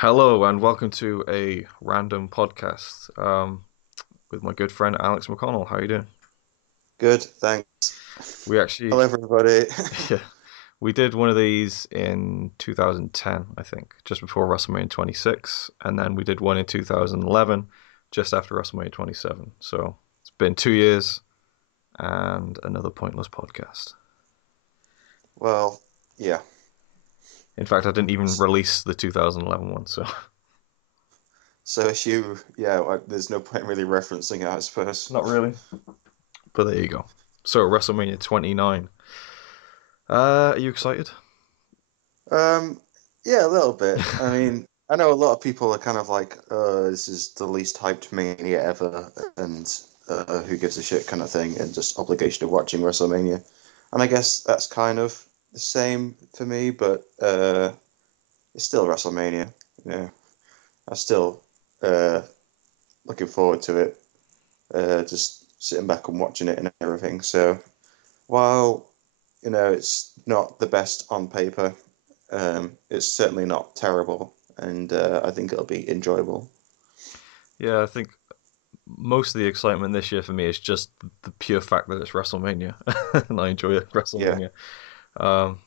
Hello and welcome to a random podcast with my good friend Alex McConnell. How are you doing? Good, thanks. We actually, Hello, everybody. yeah, we did one of these in 2010, I think, just before WrestleMania 26, and then we did one in 2011, just after WrestleMania 27. So it's been 2 years and another pointless podcast. Well, yeah. In fact, I didn't even release the 2011 one, so So issue, there's no point really referencing it, I suppose. not really. But there you go. So WrestleMania 29. Are you excited? Um, yeah, a little bit. I mean, I know a lot of people are kind of like, this is the least hyped Mania ever, and who gives a shit kind of thing, and just obligation of watching WrestleMania. And I guess that's kind of the same for me, but it's still WrestleMania. You know, I'm still uh, looking forward to it. Just sitting back and watching it and everything. So while it's not the best on paper, it's certainly not terrible, and I think it'll be enjoyable. Yeah, I think most of the excitement this year for me is just the pure fact that it's WrestleMania, and I enjoy Yeah, WrestleMania. Um,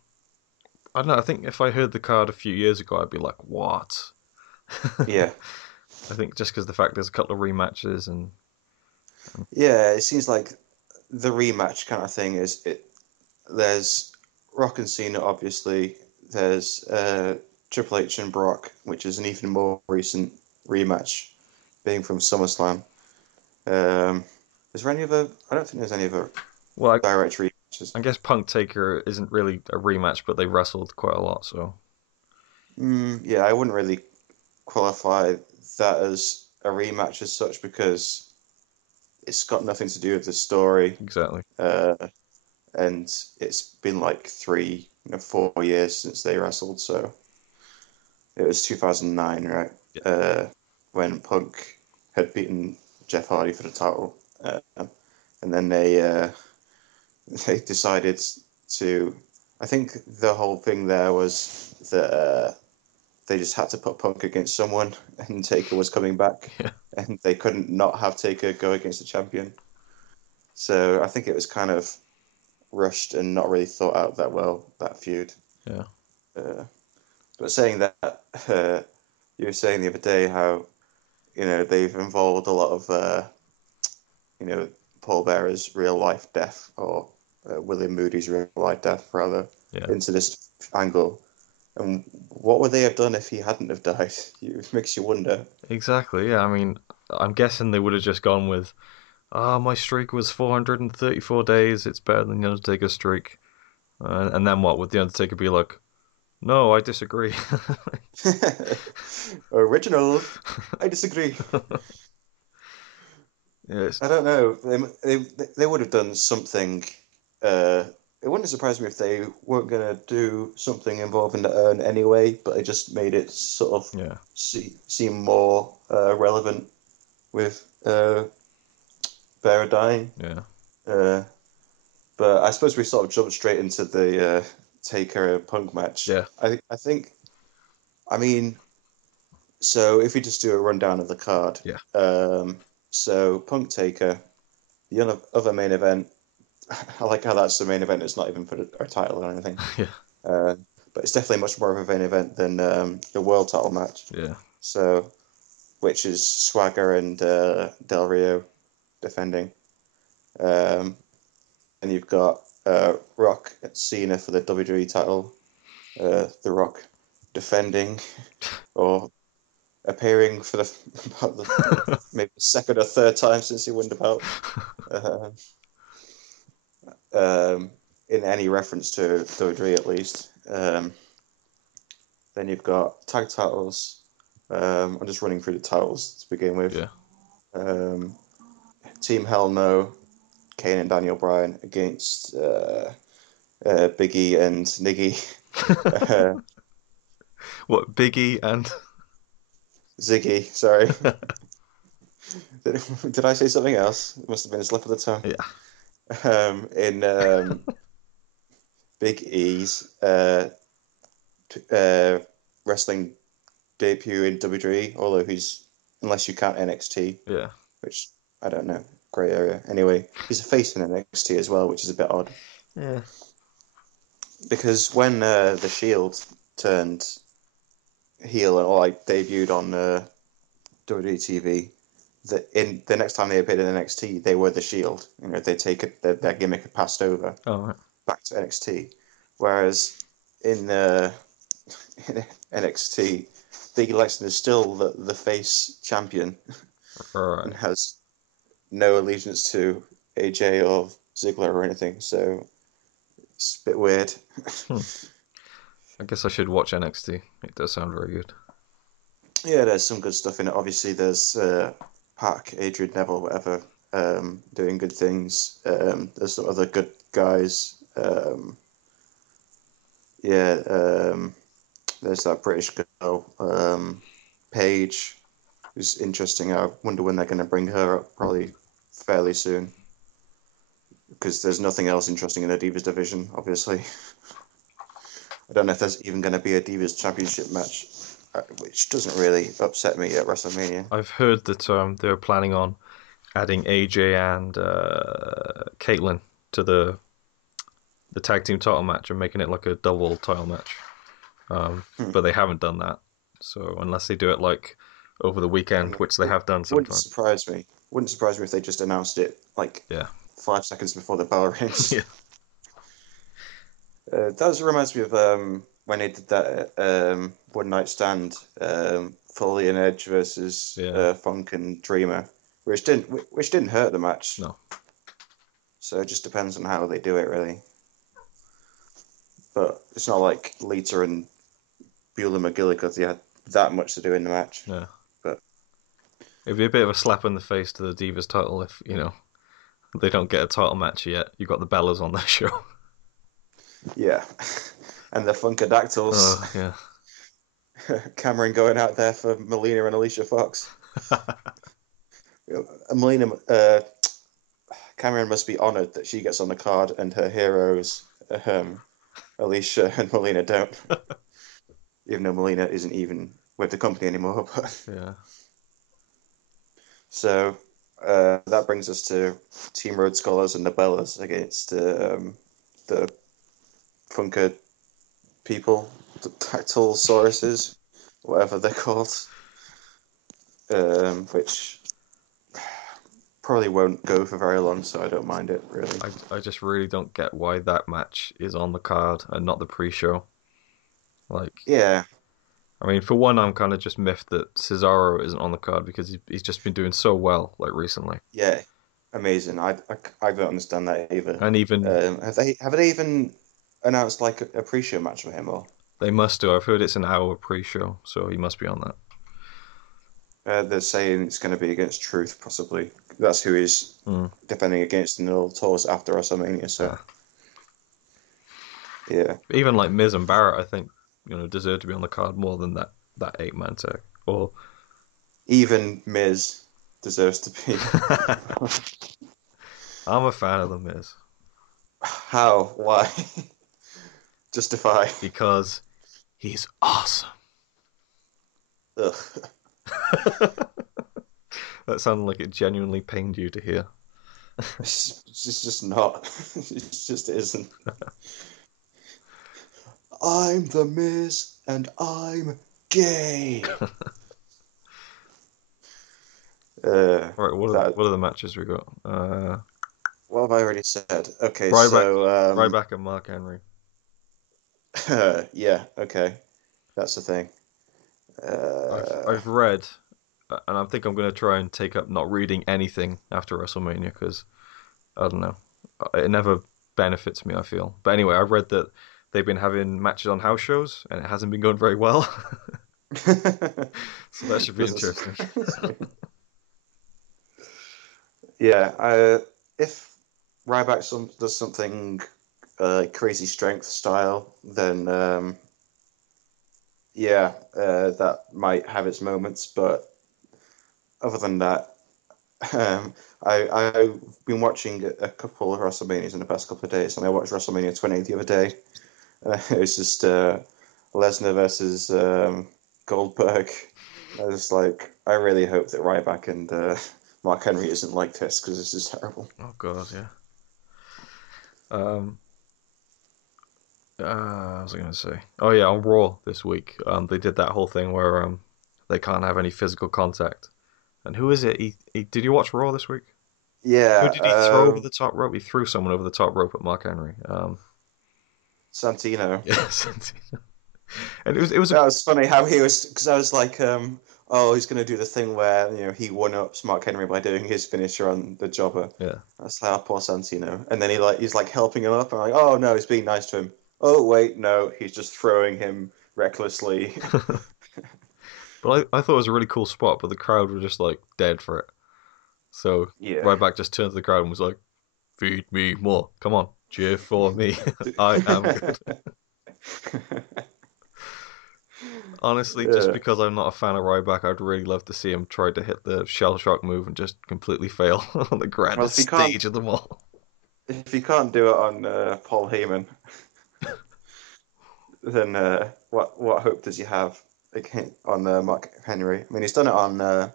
I don't know. I think if I heard the card a few years ago, I'd be like, "What?" yeah, I think just because the fact there's a couple of rematches and yeah. It seems like the rematch kind of thing is it. There's Rock and Cena, obviously. There's Triple H and Brock, which is an even more recent rematch, being from SummerSlam. Um, is there any other? I don't think there's any other well, direct rematches. I guess Punk Taker isn't really a rematch, but they wrestled quite a lot, so Yeah, I wouldn't really qualify that as a rematch as such because it's got nothing to do with the story, exactly. uh, and it's been like 4 years since they wrestled. So it was 2009, right? Yeah, Uh, when Punk had beaten Jeff Hardy for the title, and then they decided to. I think the whole thing there was that they just had to put Punk against someone, and Taker was coming back, yeah, and they couldn't not have Taker go against the champion. So I think it was kind of rushed and not really thought out that well, that feud. yeah. Uh, but saying that, uh, you were saying the other day how they've involved a lot of you know Paul Bearer's real life death, or William Moody's real life death rather, Yeah. into this angle. And what would they have done if he hadn't have died? It makes you wonder. Exactly. Yeah, I mean, I'm guessing they would have just gone with, my streak was 434 days. It's better than the Undertaker's streak. And then what? Would the Undertaker be like, "No, I disagree"? Original. I disagree. Yes. I don't know. They would have done something. Uh, it wouldn't surprise me if they weren't gonna do something involving the urn anyway, but they just made it sort of Yeah. seem more relevant with Bear dying. Yeah. Uh, but I suppose we sort of jumped straight into the Taker Punk match. Yeah. I think. I mean, so if we just do a rundown of the card, Yeah. um, so Punk Taker, the other main event. I like how that's the main event. It's not even for a title or anything. Yeah. Uh, but it's definitely much more of a main event than the world title match. Yeah. So, which is Swagger and Del Rio defending. Um, and you've got Rock and Cena for the WWE title. The Rock defending or appearing for about maybe the second or third time since he won the belt. Uh, in any reference to WWE at least. Then you've got tag titles. I'm just running through the titles to begin with. Yeah. Um, Team Hell No, Kane and Daniel Bryan against Big E and Niggy. Uh, What, Biggie and Ziggy, sorry. Did I say something else? It must have been a slip of the tongue. yeah. In Big E's wrestling debut in WWE, although unless you count NXT, Yeah. which I don't know, grey area. Anyway, he's a face in NXT as well, which is a bit odd. Yeah. Because when the Shield turned heel or like debuted on WWE TV, in the next time they appeared in NXT, they were the Shield. You know, they take it their gimmick had passed over Oh, back to NXT, whereas in in NXT, Biggie Langston is still the face champion and right. has no allegiance to AJ or Ziggler or anything. So it's a bit weird. Hmm. I guess I should watch NXT. It does sound very good. Yeah, there's some good stuff in it. Obviously, there's Pac, Adrian Neville, whatever, doing good things. There's some other good guys. Yeah, there's that British girl, Paige, who's interesting. I wonder when they're going to bring her up. Probably fairly soon, because there's nothing else interesting in the Divas division. Obviously, I don't know if there's even going to be a Divas Championship match, which doesn't really upset me at WrestleMania. I've heard that they're planning on adding AJ and Caitlyn to the tag team title match and making it like a double title match. Hmm. But they haven't done that. So unless they do it like over the weekend, which they have done Wouldn't sometimes. surprise me. Wouldn't surprise me if they just announced it like Yeah. 5 seconds before the bell rings. Yeah. That reminds me of when they did that one night stand, Foley and Edge versus Yeah. Funk and Dreamer, which didn't hurt the match. No. So it just depends on how they do it, really. But it's not like Lita and Beulah McGillicuddy had that much to do in the match. Yeah. But It'd be a bit of a slap in the face to the Divas title if, they don't get a title match yet. You've got the Bellas on their show. yeah, and the Funkadactyls, Yeah. Cameron going out there for Melina and Alicia Fox. Melina, Cameron must be honoured that she gets on the card and her heroes, Alicia and Melina, don't. Even though Melina isn't even with the company anymore. But Yeah. so that brings us to Team Road Scholars and the Bellas against the Funker people, the Tactylsauruses, whatever they're called, which probably won't go for very long, so I don't mind it, really. I just really don't get why that match is on the card and not the pre-show. Like, Yeah, I mean, for one, I'm kind of just miffed that Cesaro isn't on the card because he's just been doing so well, like recently. yeah, amazing. I don't understand that either. And even Have they even announced like a pre-show match for him or? they must do. I've heard it's an hour pre-show, so he must be on that. They're saying it's going to be against Truth, possibly. That's who he's Mm. defending against in the little tours after WrestleMania. So, Ah. yeah. Even like Miz and Barrett, I think deserve to be on the card more than that 8-man tag. Or Even Miz deserves to be. I'm a fan of the Miz How? Why? Justify. because he's awesome. Ugh. That sounded like it genuinely pained you to hear. It's just not. It just isn't. I'm the Miz and I'm gay. All right, what That, are the matches we got? what have I already said? Okay, Ryback, so Ryback and Mark Henry. yeah, okay, that's the thing. I've read, and I think I'm going to try and take up not reading anything after WrestleMania because I don't know, it never benefits me. I feel, but anyway, I've read that they've been having matches on house shows and it hasn't been going very well. So that should be interesting. Yeah, if Ryback does something crazy strength style, then yeah, that might have its moments. But other than that, I've been watching a couple of WrestleManias in the past couple of days, and I watched WrestleMania 20 the other day. It was just Lesnar versus Goldberg. I was like, I really hope that Ryback and Mark Henry isn't like this because this is terrible. Oh God, yeah. Um, what was I gonna say? Oh yeah, on Raw this week, they did that whole thing where they can't have any physical contact. And who is it? Did you watch Raw this week? Who Yeah, did he throw over the top rope? He threw someone over the top rope at Mark Henry. Santino. Yes, and it was a That was funny how he was, because I was like, oh, he's going to do the thing where he one-ups Mark Henry by doing his finisher on the jobber. yeah. That's how poor Santino. And then he's like helping him up, and I'm like, oh no, he's being nice to him. Oh wait, no, he's just throwing him recklessly. But I thought it was a really cool spot, but the crowd were just like dead for it. So Yeah. Ryback just turned to the crowd and was like, "Feed me more. Come on, cheer for me. I am good." Honestly, just Yeah. because I'm not a fan of Ryback, I'd really love to see him try to hit the shell shock move and just completely fail on the Well, grandest stage of them all. if he can't do it on Paul Heyman, then what hope does he have again on Mark Henry? I mean, he's done it on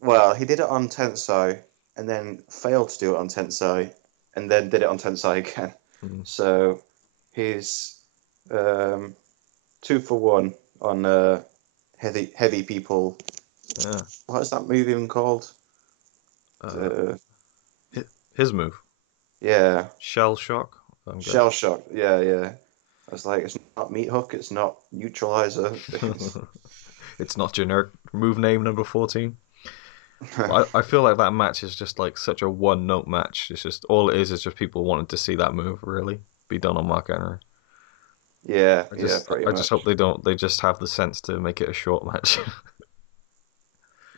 well, he did it on Tensai, and then failed to do it on Tensai, and then did it on Tensai again. Mm. So he's 2 for 1 on heavy people. Yeah. What is that move even called? Uh, The his move, yeah, shell shock. I'm shell guessing. shock. Yeah, yeah. I was like, it's not meat hook. It's not neutralizer. It's not generic move name number 14. But I feel like that match is just like such a one note match. It's just all it is just people wanted to see that move really be done on Mark Henry. Yeah, I yeah, just pretty I just hope much. they don't. They just have the sense to make it a short match,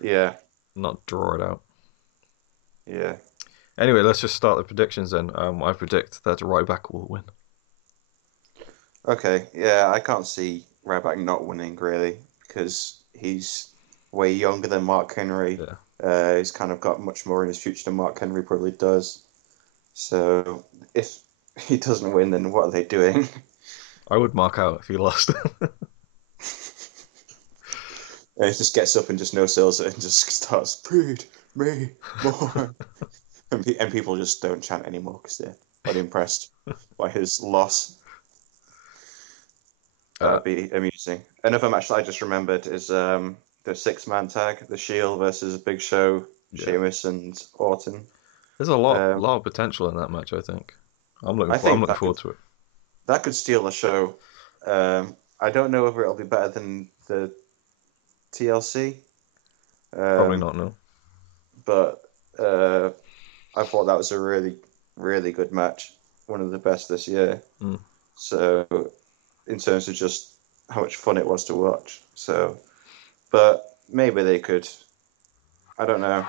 Yeah, not draw it out. yeah. Anyway, let's just start the predictions then. I predict that Ryback will win. Okay, yeah, I can't see Ryback not winning really because he's way younger than Mark Henry. Yeah, He's kind of got much more in his future than Mark Henry probably does. So if he doesn't win, then what are they doing? I would mark out if he lost. And he just gets up and just no sells it and just starts, feed me more. And people just don't chant anymore because they're unimpressed by his loss. uh, That'd be amusing. Another match that I just remembered is the 6-man tag, The Shield versus Big Show, yeah, Sheamus, and Orton. there's a lot, Um, lot of potential in that match. I think. I I'm think looking forward to it. that could steal the show. I don't know whether it'll be better than the TLC, Probably um, not. No. but I thought that was a really, really good match, one of the best this year. Mm. So, in terms of just how much fun it was to watch. So, but maybe they could. I don't know.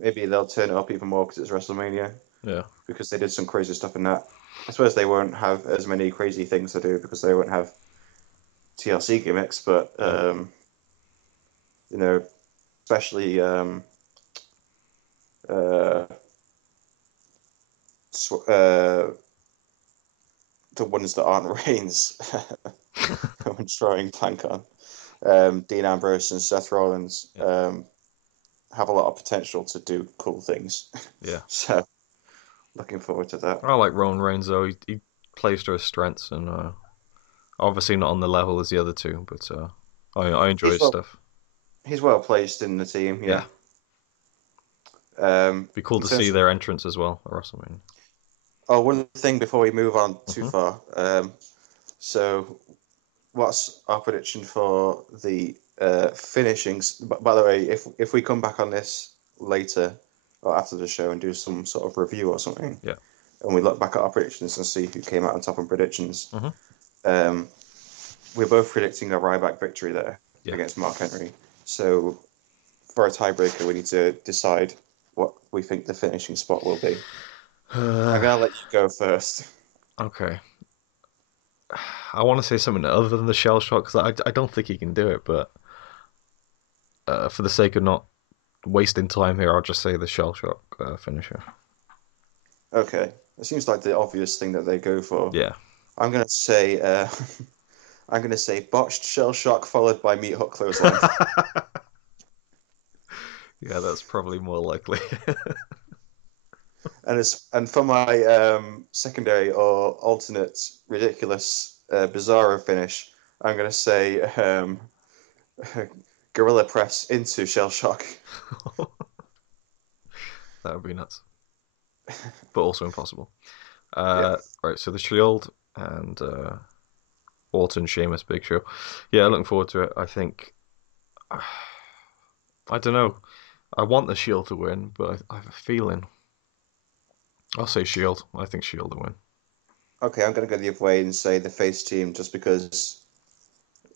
Maybe they'll turn it up even more because it's WrestleMania. Yeah. Because they did some crazy stuff in that. I suppose they won't have as many crazy things to do because they won't have TLC gimmicks, but Mm. you know, especially uh, the ones that aren't Reigns when throwing plank on. Dean Ambrose and Seth Rollins Yeah. have a lot of potential to do cool things. Yeah. So looking forward to that. I like Roman Reigns though. He plays to his strengths and obviously not on the level as the other two, but I enjoy He's his stuff. he's well placed in the team, yeah. Yeah. Be cool In to see terms of their entrance as well at WrestleMania. oh, one thing before we move on too Hmm. far. So what's our prediction for the finishings? By the way, if we come back on this later or after the show and do some sort of review or something, Yeah. and we look back at our predictions and see who came out on top in predictions, Hmm. um, we're both predicting a Ryback victory there Yeah. against Mark Henry. So for a tiebreaker, we need to decide what we think the finishing spot will be. I'm gonna let you go first. Okay. I want to say something other than the shell shock because I don't think he can do it, but for the sake of not wasting time here, I'll just say the shell shock finisher. Okay, it seems like the obvious thing that they go for. Yeah. I'm gonna say I'm going to say botched shell shock followed by meat hook clothesline. Yeah, that's probably more likely. And for my secondary or alternate ridiculous bizarro finish, I'm going to say gorilla press into shell shock. That would be nuts, but also impossible. Yeah. Right, so the Shield and Orton, Sheamus, Big Show. Yeah, looking forward to it. I think I don't know. I want the Shield to win, but I have a feeling. I'll say Shield. I think Shield will win. Okay, I'm going to go the other way and say the face team just because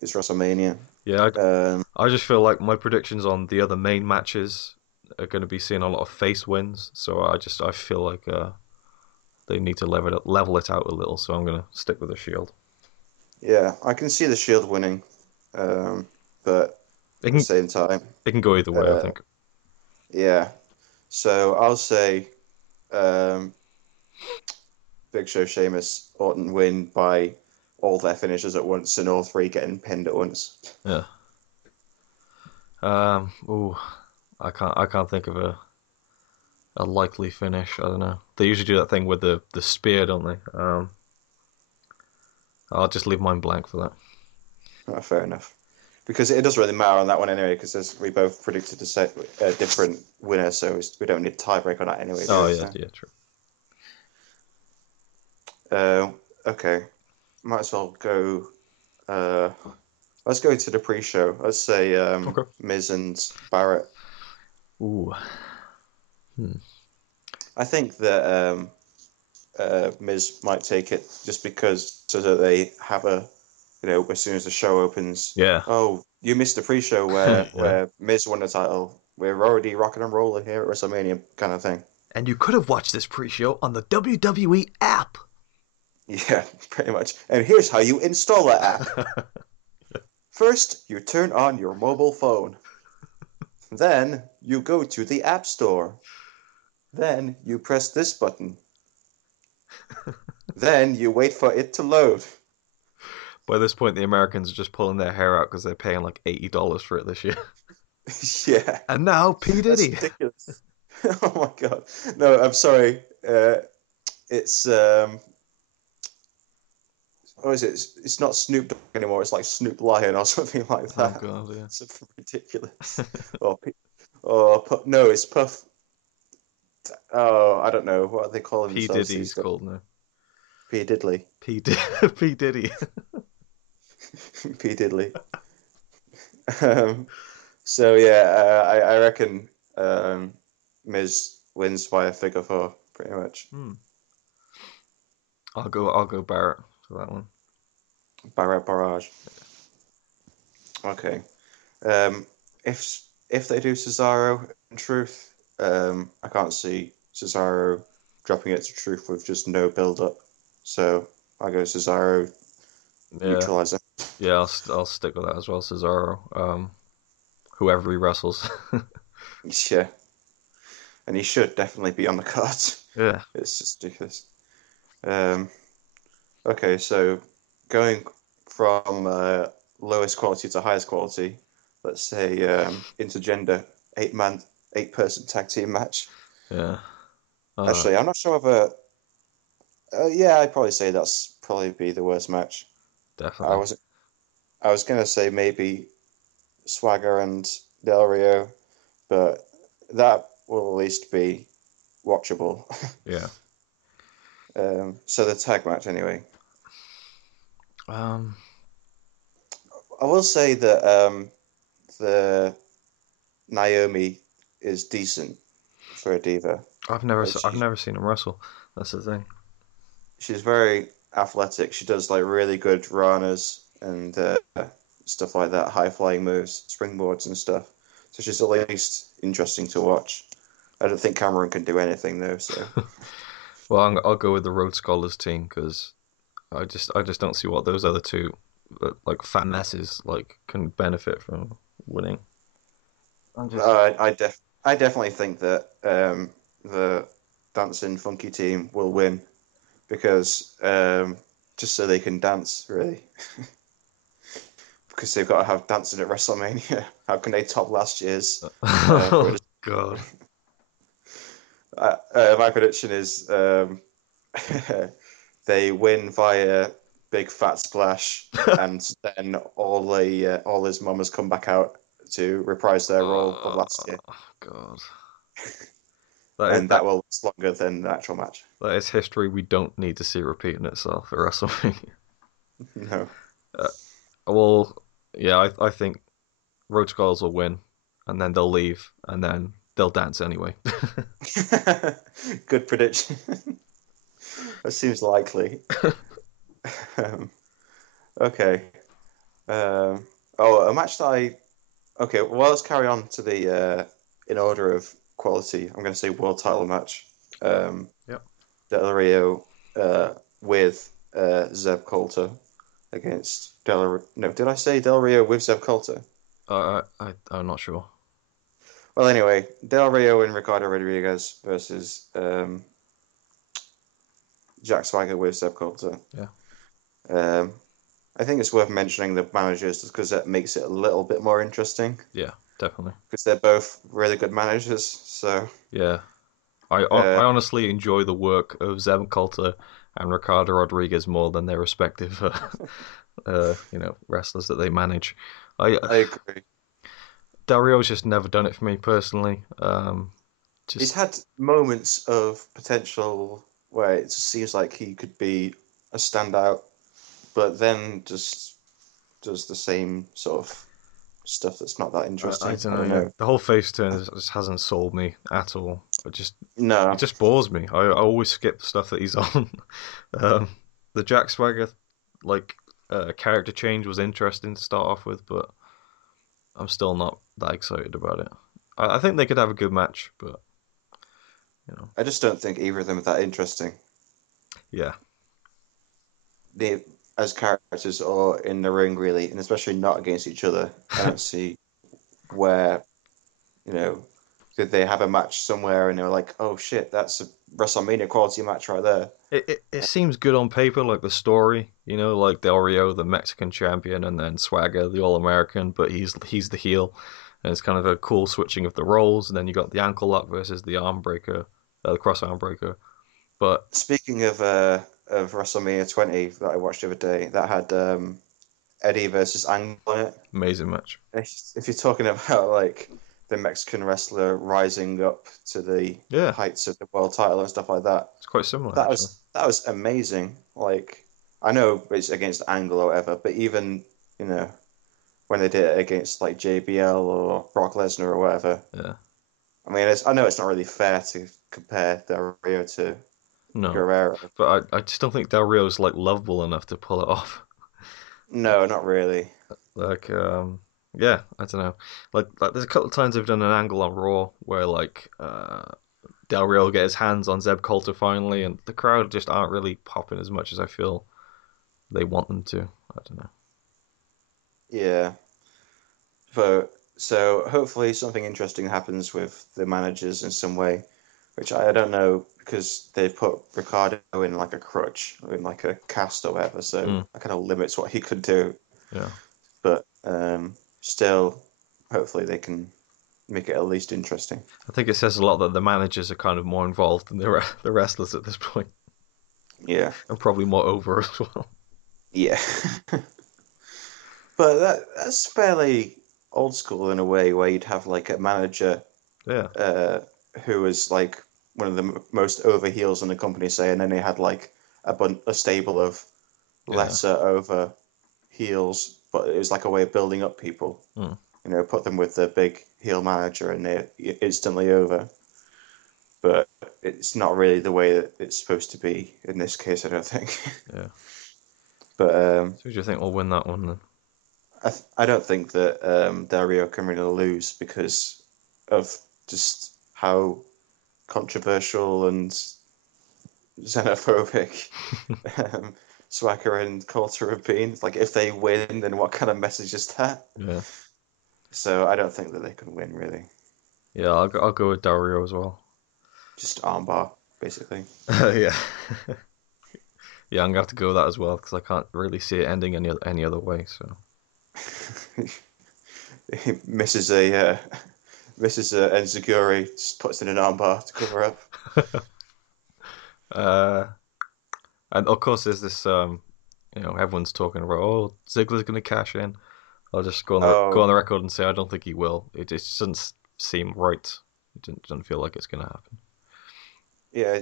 it's WrestleMania. Yeah, Um, I just feel like my predictions on the other main matches are going to be seeing a lot of face wins. So I feel like they need to level it out a little. So I'm going to stick with the Shield. yeah, I can see the Shield winning, but It at the can same time, it can go either way. I uh, think. yeah. So I'll say um, Big Show, Sheamus, Orton win by all their finishes at once and all three getting pinned at once. Yeah. Ooh, I can't think of a likely finish. I don't know. They usually do that thing with the spear, don't they? I'll just leave mine blank for that. Oh, fair enough. Because it doesn't really matter on that one anyway, because we both predicted a different winner, so we don't need tiebreak on that anyway, do Oh we? yeah, So, yeah, true. okay, might as well go. Uh, let's go to the pre-show. Let's say Okay. Miz and Barrett. Ooh. Hmm. I think that Miz might take it just because so that they have as soon as the show opens, Yeah. oh, you missed the pre-show where Yeah. Miz won the title. We're already rocking and rolling here at WrestleMania, kind of thing. And you could have watched this pre-show on the WWE app. Yeah, pretty much. And here's how you install the app. First, you turn on your mobile phone. Then you go to the App Store. Then you press this button. Then you wait for it to load. By this point, the Americans are just pulling their hair out because they're paying like $80 for it this year. Yeah, And now P that's Diddy. ridiculous. Oh my god. No, I'm sorry. It's what is it? It's not Snoop Dogg anymore. It's like Snoop Lion or something like Oh that. god, yeah. Something ridiculous. Or no, it's Puff. Oh, I don't know what they call P themselves Diddy these he's days. called now. P Diddley. P Diddy. P Diddley. Um, so yeah, I reckon Miz wins by a figure four, pretty much. Hmm. I'll go Barrett for that one. Barrett Barrage. Okay. Um, if they do Cesaro in Truth, I can't see Cesaro dropping it to Truth with just no build up. So I go Cesaro Yeah. neutralizer. Yeah, I'll stick with that as well, Cesaro. Whoever he wrestles. Yeah, and he should definitely be on the card. Yeah. It's just ridiculous. Um, okay, so going from lowest quality to highest quality, let's say intergender 8-man, 8-person tag team match. Yeah. Uh, Actually, I'm not sure whether. Yeah, I'd probably say that's probably be the worst match. I definitely. was I was gonna say maybe Swagger and Del Rio, but that will at least be watchable. Yeah. So the tag match anyway. Um, I will say that the Naomi is decent for a diva. I've She's never seen him wrestle. That's the thing. she's very athletic. She does like really good ranas and stuff like that, high flying moves, springboards and stuff. So she's at least interesting to watch. I don't think Cameron can do anything though. So Well, I'll go with the Road Scholars team because I just don't see what those other two like fat messes like can benefit from winning. I'm just I definitely think that the dancing funky team will win because just so they can dance really. because they've got to have dancing at WrestleMania. How can they top last year's? Oh God. My prediction is they win via big fat splash, and then all his mamas come back out to reprise their role of last year, Oh God. and That that will last longer than the actual match. that is history we don't need to see repeating itself at WrestleMania. No. Uh, well, yeah, I think Road Skulls will win, and then they'll leave, and then they'll dance anyway. Good prediction. That seems likely. Um, okay. Um, oh, a match that I. Okay, well, let's carry on to the in order of quality. I'm going to say world title match. Um, Yep. Del Rio with Zeb Coulter against Del. No, did I say Del Rio with Zeb Coulter? I'm not sure. Well, anyway, Del Rio and Ricardo Rodriguez versus Jack Swagger with Zeb Coulter. Yeah. Um, I think it's worth mentioning the managers just because that makes it a little bit more interesting Yeah, definitely. because they're both really good managers. So, Yeah. I uh, honestly enjoy the work of Zeb Coulter and Ricardo Rodriguez more than their respective wrestlers that they manage. I I agree. Del Rio's just never done it for me personally. He's Just had moments of potential where it just seems like he could be a standout, but then just does the same sort of stuff that's not that I interesting. don't I know. don't Yeah, know. the whole face turn just hasn't sold me at all. It No, just bores me. I always skip the stuff that he's on. Um, the Jack Swagger like character change was interesting to start off with, but I'm still not that excited about it. I think they could have a good match, but you know, I just don't think either of them are that interesting. yeah, They, as characters or in the ring, really, and especially not against each other. I don't see where, you know, did they have a match somewhere and they were like, oh shit, that's a WrestleMania quality match right there. it seems good on paper, like the story, like Del Rio, the Mexican champion, and then Swagger, the All American, but he's the heel, and it's kind of a cool switching of the roles. And then you got the ankle lock versus the arm breaker, the cross arm breaker. But Speaking of WrestleMania 20 that I watched the other day, that had Eddie versus Angle on it. amazing match. If you're talking about like the Mexican wrestler rising up to the Yeah, heights of the world title and stuff like that, it's quite similar that actually. was amazing. Like I know it's against Angle or whatever, but even you know when they did it against like JBL or Brock Lesnar or whatever, Yeah, I mean I know it's not really fair to compare Del Rio to no, Guerrero. but I just don't think Del Rio's like lovable enough to pull it off. No, not really. Like, yeah, I don't know. Like there's a couple of times they've done an angle on Raw where like Del Rio will get his hands on Zeb Coulter finally, and the crowd just aren't really popping as much as I feel they want them to. I don't know. Yeah. So hopefully something interesting happens with the managers in some way, which I don't know because they put Ricardo in like a crutch, in like a cast or whatever, so Mm, that kind of limits what he could do. yeah, But still, hopefully they can make it at least interesting. I think it says a lot that the managers are kind of more involved than the wrestlers at this point, Yeah, and probably more over as well. yeah. But that's fairly old school in a way, where you'd have like a manager Yeah, uh, who was like one of the most over heels in the company, say, and then they had like a stable of yeah, lesser over heels, but it was like a way of building up people. mm, Put them with the big heel manager and they're instantly over. But it's not really the way that it's supposed to be in this case, I don't think. yeah. But So who do you think will win that one then? I don't think that Dario can really lose because of just how controversial and xenophobic Swagger and Coulter have been. Like, if they win, then what kind of message is that? Yeah, So I don't think that they can win, really. yeah. I'll go with Dario as well. Just armbar, basically. Yeah. Yeah, I'm gonna have to go with that as well because I can't really see it ending any other way. So He misses a enziguri, just puts in an armbar to cover up. uh, and of course, there's this everyone's talking about, oh, Ziggler's going to cash in. I'll just go on Oh the record and say I don't think he will. It just doesn't seem right. Doesn't feel like it's going to happen. yeah,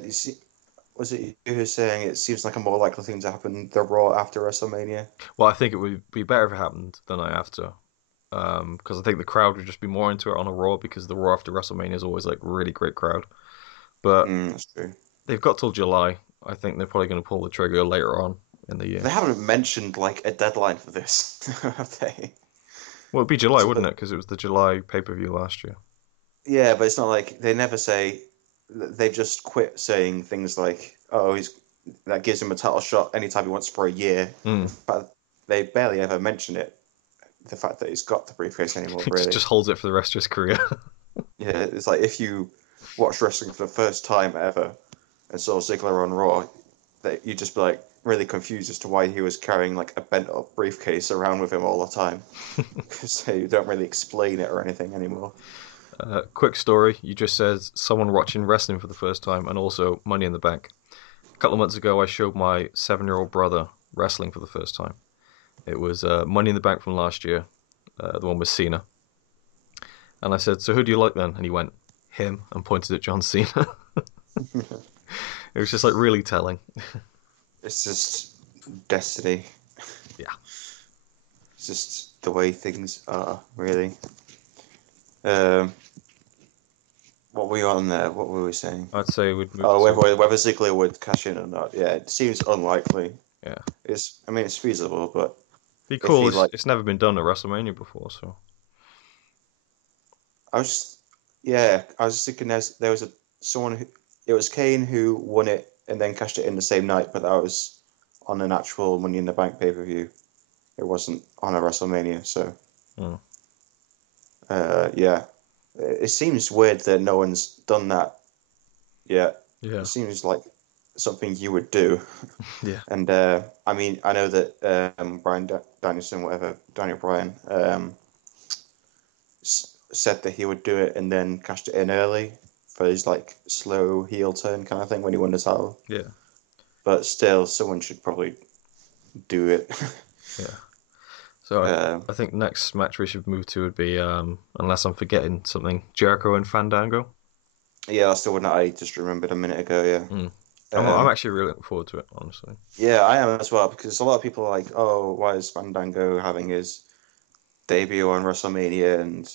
was it you who was saying it seems like a more likely thing to happen the Raw after WrestleMania? Well, I think it would be better if it happened the night after. Because I think the crowd would just be more into it on a Raw because the Raw after WrestleMania is always like really great crowd. But That's true. they've got till July. I think they're probably going to pull the trigger later on in the year. They haven't mentioned like a deadline for this, have they? Well, it'd be July, So wouldn't that, it? Because it was the July pay-per-view last year. yeah, but it's not like they never say. They've just quit saying things like, "Oh, he's that gives him a title shot anytime he wants for a year." In Mm. fact, they barely ever mention it. The fact that he's got the briefcase anymore, He really. just holds it for the rest of his career. Yeah, it's like if you watch wrestling for the first time ever and saw Ziggler on Raw, that you'd just be like really confused as to why he was carrying like a bent up briefcase around with him all the time because they don't really explain it or anything anymore. Quick story. You just said someone watching wrestling for the first time and also Money in the Bank. A couple of months ago, I showed my 7-year-old brother wrestling for the first time. It was Money in the Bank from last year, the one with Cena. And I said, "So who do you like then?" And he went, "Him," and pointed at John Cena. It was just like really telling. It's just destiny. Yeah, It's just the way things are, really. Um, what were we on there? What were we saying? I'd say we'd move Oh, to whether Ziggler would cash in or not. Yeah, it seems unlikely. yeah. I mean, it's feasible, but Be if cool. he It's like, it's never been done at WrestleMania before, so I was, just, yeah, I was just thinking there was someone who it was Kane who won it and then cashed it in the same night, but that was on an actual Money in the Bank pay per view. It wasn't on a WrestleMania, so mm. yeah, it seems weird that no one's done that yet. It Yeah, seems like something you would do. yeah, And I mean, I know that Danielson, whatever, Daniel Bryan, said that he would do it and then cashed it in early for his like slow heel turn kind of thing when he won the title. yeah, But still, someone should probably do it. yeah. So um, I think next match we should move to would be unless I'm forgetting something, Jericho and Fandango. yeah, that's the one that I just remembered a minute ago. Mm. Yeah. I'm actually really looking forward to it, honestly. Yeah, I am as well because a lot of people are like, oh, why is Fandango having his debut on WrestleMania and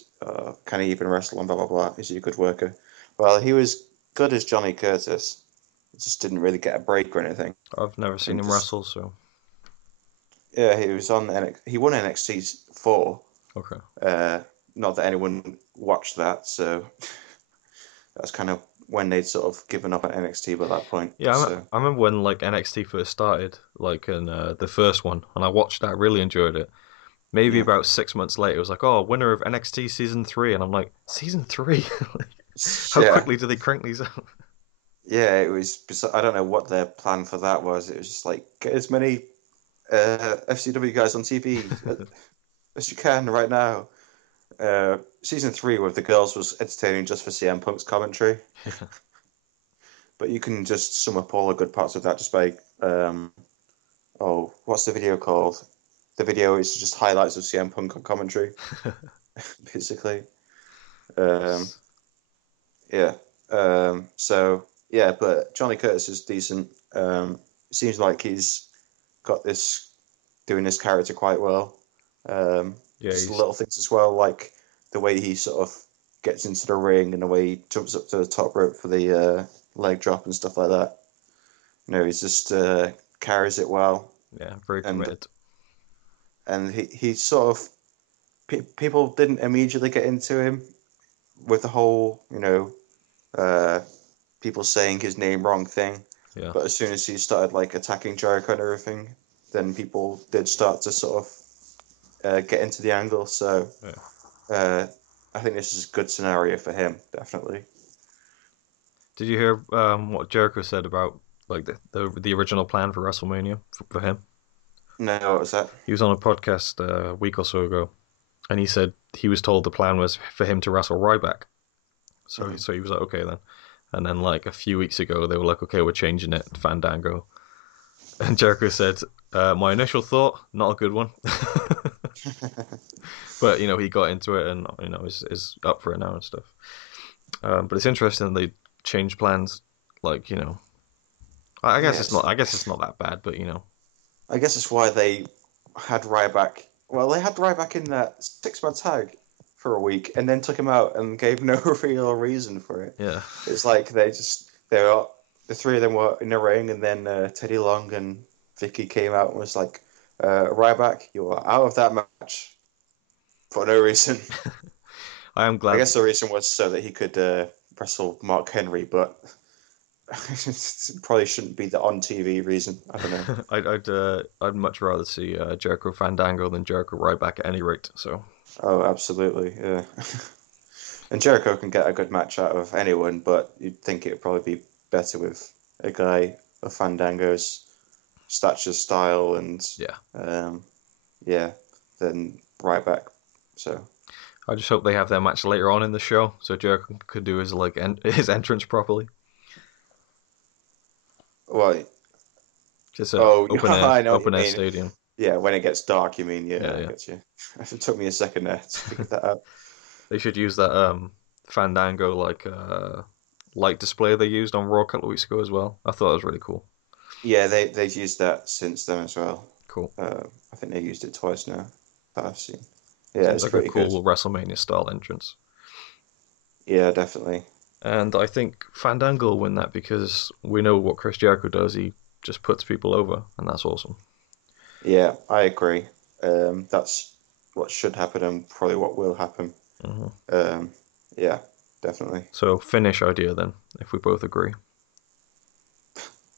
can he even wrestle and blah blah blah? Is he a good worker? Well, he was good as Johnny Curtis. He just didn't really get a break or anything. I've never seen And him just wrestle, so yeah, he was on he won NXT 4. okay. Uh, not that anyone watched that, so that's kind of when they'd sort of given up at NXT by that point. Yeah, So I remember when like NXT first started, like in the first one, and I watched that, really enjoyed it. Maybe yeah, about 6 months later, it was like, oh, winner of NXT season 3, and I'm like, season 3? Like, how yeah, quickly do they crank these out? yeah. It was. I don't know what their plan for that was. It was just like get as many FCW guys on TV as you can right now. Season 3 with the girls was entertaining just for CM Punk's commentary, Yeah. but you can just sum up all the good parts of that just by what's the video called? The video is just highlights of CM Punk on commentary, basically. Um, yeah. So yeah, but Johnny Curtis is decent. Seems like he's got this doing this character quite well. Yeah, Just he's little things as well, like the way he sort of gets into the ring and the way he jumps up to the top rope for the leg drop and stuff like that. He's just carries it well, yeah, very and committed. he sort of people didn't immediately get into him with the whole uh, people saying his name wrong thing, Yeah. but as soon as he started like attacking Jericho and everything, then people did start to sort of get into the angle. So Yeah. uh, I think this is a good scenario for him, definitely. Did you hear what Jericho said about like the original plan for WrestleMania for him? No, what was that? He was on a podcast a week or so ago, and he said he was told the plan was for him to wrestle Ryback. So Hmm. so he was like, okay then. And then like a few weeks ago, they were like, okay, we're changing it, Fandango. And Jericho said, my initial thought, not a good one. But he got into it and is up for it now and stuff. But it's interesting they changed plans. Like I guess it's Yes. not. I guess it's not that bad. But I guess it's why they had Ryback. Well, they had Ryback in that six-man tag for a week and then took him out and gave no real reason for it. yeah, It's like the three of them were in the ring, and then Teddy Long and Vicky came out and was like, Ryback, you are out of that match for no reason. I am I glad. guess the reason was so that he could wrestle Mark Henry, but it probably shouldn't be the on TV reason. I don't know. I'd much rather see Jericho Fandango than Jericho Ryback at any rate. So Oh, absolutely, yeah. And Jericho can get a good match out of anyone, but you'd think it would probably be better with a guy of Fandango's stature, style, and yeah, um, yeah, than Ryback. So, I just hope they have their match later on in the show so Jericho could do his his entrance properly. well, Just a oh, I know what you open air mean. stadium. Yeah, when it gets dark, you mean? Yeah, Yeah, I yeah. get you. It took me a second there to figure that out. They should use that Fandango like light display they used on Raw a couple of weeks ago as well. I thought it was really cool. Yeah, they've used that since then as well. Cool. I think they used it twice now that I've seen. Yeah, Seems it's like a pretty good. cool WrestleMania style entrance. Yeah, definitely. And I think Fandango will win that because we know what Chris Jericho does. He just puts people over, and that's awesome. Yeah, I agree. That's what should happen and probably what will happen. Hmm. Um, yeah, definitely. So finish idea then, if we both agree.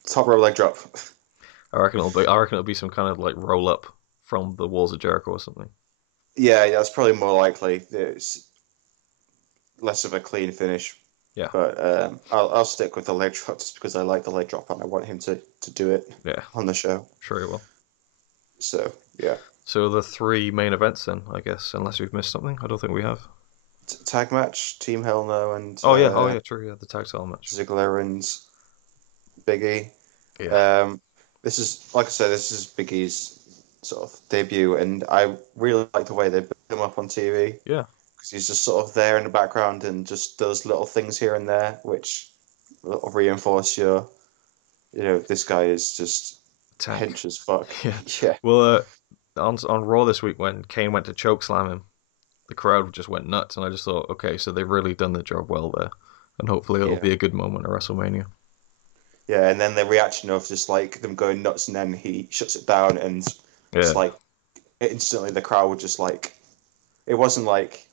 Top row leg drop. I reckon it'll be some kind of like roll up from the walls of Jericho or something. Yeah, that's probably more likely. It's less of a clean finish, Yeah, but I'll stick with the leg drop just because I like the leg drop and I want him to do it yeah, on the show. sure he will. So yeah, So the three main events then, I guess, unless we've missed something. I don't think we have. tag match: Team Hell No and Oh yeah, true. Yeah, the tag title match. Ziggler and Big E. Yeah, Um, this is, like I said, this is Big E's sort of debut, and I really like the way they build him up on TV yeah. because he's just sort of there in the background and just does little things here and there, which will reinforce this guy is just Tank. hench as fuck. Yeah. Yeah, Well, on Raw this week when Kane went to choke slam him, the crowd just went nuts, and I just thought, okay, so they've really done the job well there, and hopefully it'll yeah, be a good moment at WrestleMania. yeah. And then the reaction of just like them going nuts, and then he shuts it down, and it's Yeah, like instantly the crowd would just like it wasn't like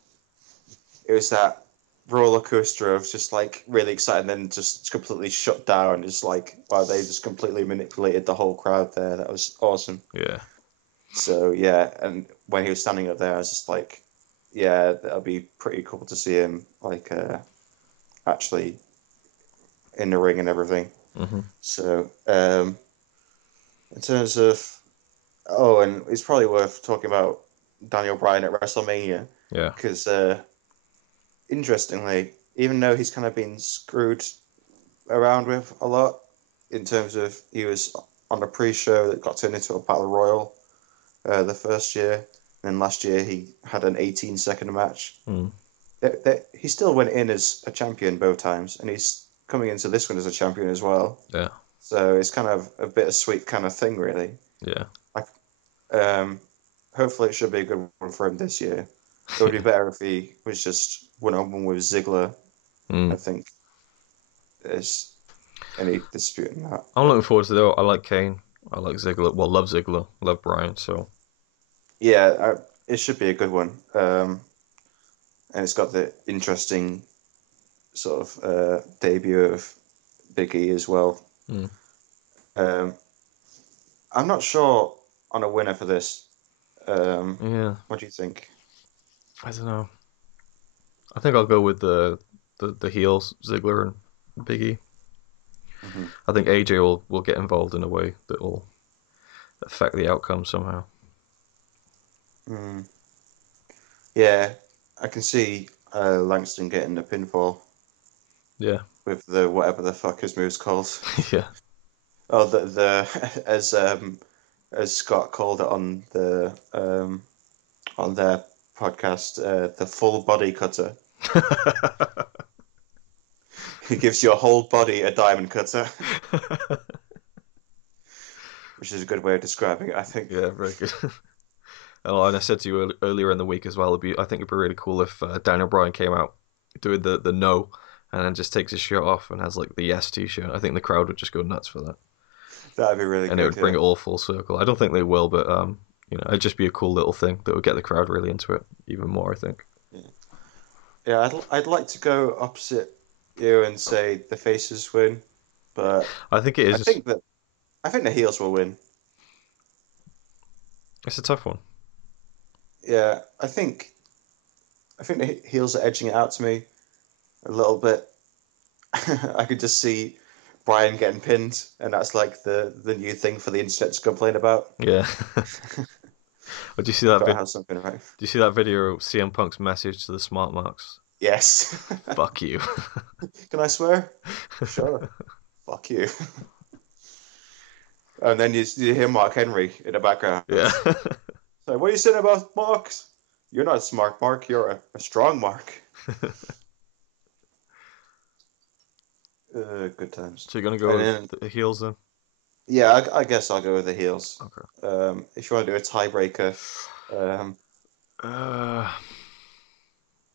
it was that roller coaster of just like really excited and then just completely shut down. Just like wow, they just completely manipulated the whole crowd there. That was awesome. yeah, So yeah, and when he was standing up there, I was just like, yeah, that'll be pretty cool to see him like actually in the ring and everything. hmm So in terms of and it's probably worth talking about Daniel Bryan at WrestleMania yeah, because interestingly, even though he's kind of been screwed around with a lot in terms of he was on a pre-show that got turned into a battle royal the first year, and then last year he had an 18-second match. mm. He still went in as a champion both times, and he's coming into this one as a champion as well. Yeah, So it's kind of a bittersweet kind of thing, really. yeah, Like, hopefully it should be a good one for him this year. It would be better if he was just one-on-one with Ziggler. I mm. think there's any dispute in that. I'm looking forward to it. I like Kane. I like Ziggler. Well, love Ziggler. Love Bryan. So Yeah, it should be a good one. And it's got the interesting sort of debut of Big E as well. mm. Um, I'm not sure on a winner for this. Yeah, What do you think? I don't know. I think I'll go with the heels, Ziggler and Biggie. Hmm. I think AJ will get involved in a way that will affect the outcome somehow. Mm. Yeah, I can see Langston getting the pinfall Yeah, with the whatever the fuck his move's called. yeah. Oh, the as Scott called it on their podcast, the full body cutter. He gives your whole body a diamond cutter, which is a good way of describing it, I think. Yeah, very good. Oh, and I said to you earlier in the week as well, I think it'd be really cool if Daniel Bryan came out doing the no and then just takes his shirt off and has like the yes t-shirt. I think the crowd would just go nuts for that. That'd be really And it good, would bring yeah. it all full circle. I don't think they will, but it'd just be a cool little thing that would get the crowd really into it even more, I think. Yeah, yeah I'd like to go opposite you and say the faces win, but I think it I is. think that I think the heels will win. It's a tough one. Yeah, I think the heels are edging it out to me a little bit. I could just see Brian getting pinned, and that's like the new thing for the internet to complain about. Yeah. But do you see They've that got to vid? have something right. Do you see that video of CM Punk's message to the smart marks? Yes. Fuck you. Can I swear? Sure. Fuck you. And then you hear Mark Henry in the background. Yeah. So, what are you saying about Marks? You're not a smart Mark. You're a strong Mark. Good times. So you're gonna And go then, with the heels then? yeah, I guess I'll go with the heels. Okay. If you want to do a tiebreaker, um, Uh,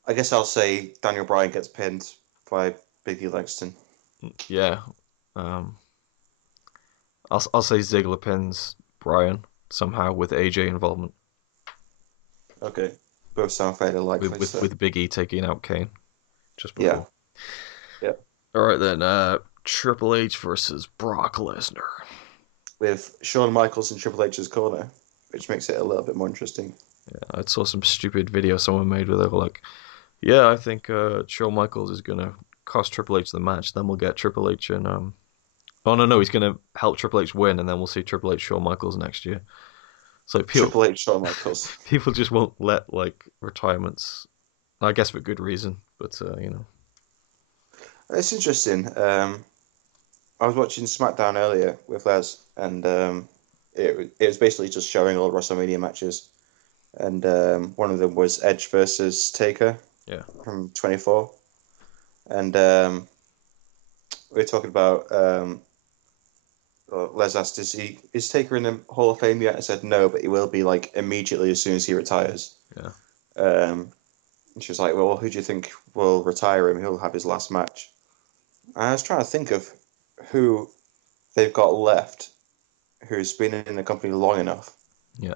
I guess I'll say Daniel Bryan gets pinned by Biggie Langston. yeah. Um, I'll say Ziggler pins Bryan somehow with AJ involvement Okay, both sound fairly with likely. with So with Big E taking out Kane just yeah, before. yeah. All right then. Triple H versus Brock Lesnar. With Shawn Michaels in Triple H's corner, which makes it a little bit more interesting. I saw some stupid video someone made where they were like, "Yeah, I think Shawn Michaels is gonna cost Triple H the match. Then we'll get Triple H and Oh no, he's gonna help Triple H win, and then we'll see Triple H Shawn Michaels next year." It's like people Triple H, Shawn Michaels. people just won't let like retirements. I guess for good reason, but It's interesting. I was watching SmackDown earlier with Les, and it was basically just showing all the WrestleMania matches, and one of them was Edge versus Taker yeah, from 24, and we were talking about Les asked, is Taker in the Hall of Fame yet? I said no, but he will be like immediately as soon as he retires. yeah, And she was like, well, who do you think will retire him? He'll have his last match. And I was trying to think of who they've got left who's been in the company long enough. yeah,